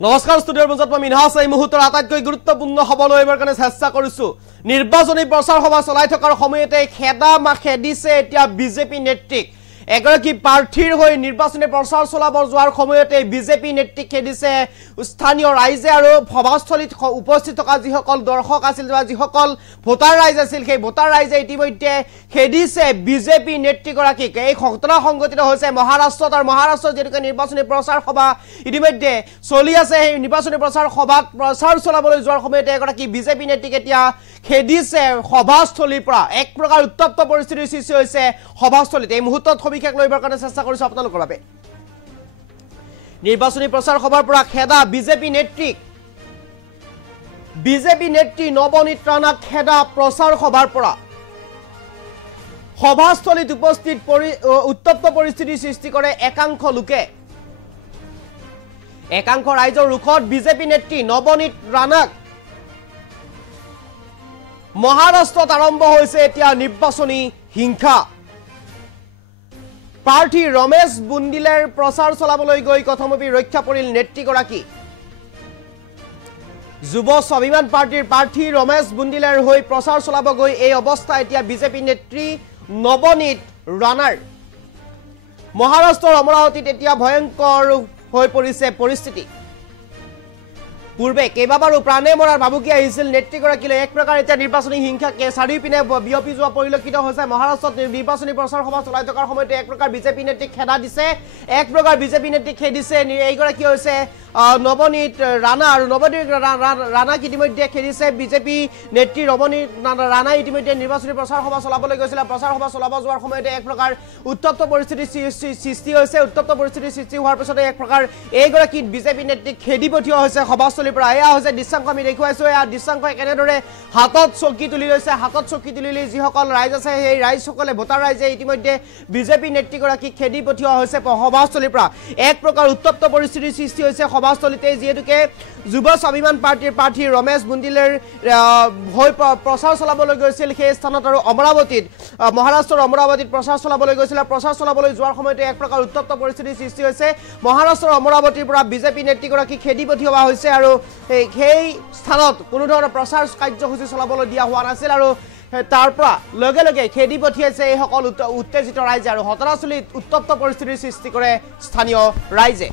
নমস্কাৰ ষ্টুডিঅ'ৰ মাজত মই মিনহাছ এই মুহূৰ্তৰ আটাইতকৈ গুৰুত্বপূৰ্ণ খবৰ লৈ এবাৰ কাৰণে চেষ্টা কৰিছো নিৰ্বাচনী প্ৰচাৰ সভা চলাই থকাৰ সময়তে খেদিছে এতিয়া বিজেপি নেতৃত্বক এগৰাকী প্ৰাৰ্থীৰ হৈ নিৰ্বাচনী প্ৰচাৰ চলাব যোৱাৰ সময়তে বিজেপি নেতৃত্বক খেদিছে স্থানীয় ৰাইজে আৰু সভাস্থলীত উপস্থিত থকা যিসকল দৰ্শক আছিল বা যিসকল ভোটাৰ ৰাইজ আছিল সেই ভোটাৰ ৰাইজে ইতিমধ্যে খেদিছে বিজেপি নেতৃত্বগৰাকীক এই ঘটনা সংঘটিত হৈছে মহাৰাষ্ট্ৰত আৰু মহাৰাষ্ট্ৰৰ যেনেকৈ নিৰ্বাচনী প্ৰচাৰ সভা ইতিমধ্যে চলি আছে সেই নিৰ্বাচনী প্ৰচাৰ সভাত প্ৰচাৰ চলাবলৈ যোৱাৰ সময়তে এগৰাকী বিজেপি নেতৃত্বক এতিয়া খেদিছে সভাস্থলীৰ পৰা এক প্ৰকাৰ উত্তপ্ত পৰিস্থিতিৰ সৃষ্টি হৈছে সভাস্থলীত এই মুহূৰ্তত বিশেষ লইবৰ কাৰণে চেষ্টা কৰিছো আপোনালোকৰ বাবে নিৰ্বাচনী প্ৰচাৰ সভাৰ পৰা খেদা বিজেপি নেত্ৰী নৱনীত ৰাণাক খেদা প্ৰচাৰ সভাৰ পৰা সভাস্থলীত উপস্থিত উত্তপ্ত পৰিস্থিতিৰ সৃষ্টি কৰে একাংশ লোকে একাংশ ৰাইজৰ ৰুখত বিজেপি নেত্ৰী নৱনীত ৰাণাক মহাৰাষ্ট্ৰত আৰম্ভ হৈছে এতিয়া নিৰ্বাচনী হিংসা প্ৰাৰ্থী ৰমেশ বুন্দিলেৰ প্ৰচাৰ চলাবলৈ গৈ কথমপি ৰক্ষা পৰিল নেত্ৰীগৰাকী যুৱ স্বাভিমান পাৰ্টিৰ প্ৰাৰ্থী ৰমেশ বুন্দিলেৰ হৈ প্ৰচাৰ চলাব গৈ এই অৱস্থা এতিয়া বিজেপি নেত্ৰী নৱনীত ৰাণাৰ মহাৰাষ্ট্ৰৰ অমৰাৱতীত এতিয়া ভয়ংকৰ হৈ পৰিছে পৰিস্থিতি পূৰ্বে কেইবাবাৰো প্ৰাণে মৰাৰ ভাবুকি আহিছিল নেত্ৰীগৰাকীলৈ এক প্ৰকাৰ এতিয়া নিৰ্বাচনী হিংসাকে চাৰিওপিনে বিয়পি যোৱা পৰিলক্ষিত হৈছে মহাৰাষ্ট্ৰত নিৰ্বাচনী প্ৰচাৰ সভা চলাই থকাৰ সময়তে এক প্ৰকাৰ বিজেপি নেত্ৰীক খেদা দিছে এক প্ৰকাৰ বিজেপি নেত্ৰীক খেদিছে এইগৰাকী হৈছে নৱনীত ৰাণা আৰু নৱনীত ৰাণাক ইতিমধ্যে খেদিছে বিজেপি নেত্ৰী নৱনীত ৰাণা ইতিমধ্যে নিৰ্বাচনী প্ৰচাৰ সভা চলাবলৈ গৈছিল প্ৰচাৰ সভা চলাব যোৱাৰ সময়তে এক প্ৰকাৰ উত্তপ্ত পৰিস্থিতিৰ সৃষ্টি হৈছে উত্তপ্ত পৰিস্থিতিৰ সৃষ্টি হোৱাৰ পিছতে এক প্ৰকাৰ এইগৰাকী বিজেপি নেত্ৰীক খেদি পঠিওৱা হৈছে সভাস্থলীৰ পৰা এয়া হৈছে দৃশ্যাংশ আমি দেখুৱাইছো এয়া দৃশ্যাংশ কেনেদৰে হাতত চকী তুলি লৈছে হাতত চকী তুলি যিসকল ৰাইজ আছে সেই ৰাইজসকলে ভোটাৰ ৰাইজে ইতিমধ্যে বিজেপি নেত্ৰীগৰাকীক খেদি পঠিওৱা হৈছে সভাস্থলীৰ পৰা এক প্ৰকাৰ উত্তপ্ত পৰিস্থিতিৰ সৃষ্টি হৈছে সভাস্থলীতে যিহেতুকে যুৱ স্বাভিমান পাৰ্টিৰ প্ৰাৰ্থী ৰমেশ বুন্দিলেৰ হৈ প্ৰচাৰ চলাবলৈ গৈছিল সেই স্থানত আৰু অমৰাৱতীত মহাৰাষ্ট্ৰৰ অমৰাৱতীত প্ৰচাৰ চলাবলৈ গৈছিল প্ৰচাৰ চলাবলৈ যোৱাৰ সময়তে এক প্ৰকাৰ উত্তপ্ত পৰিস্থিতিৰ সৃষ্টি হৈছে মহাৰাষ্ট্ৰৰ অমৰাৱতীৰ পৰা বিজেপি নেত্ৰীগৰাকীক খেদি পঠিওৱা হৈছে আৰু সেই স্থানত কোনো ধৰণৰ প্ৰচাৰ কাৰ্যসূচী চলাবলৈ দিয়া হোৱা নাছিল আৰু তাৰ পৰা লগে লগে খেদি পঠিয়াইছে এই সকল উত্তেজিত ৰাইজে আৰু ঘটনাস্থলীত উত্তপ্ত পৰিস্থিতিৰ সৃষ্টি কৰে স্থানীয় ৰাইজে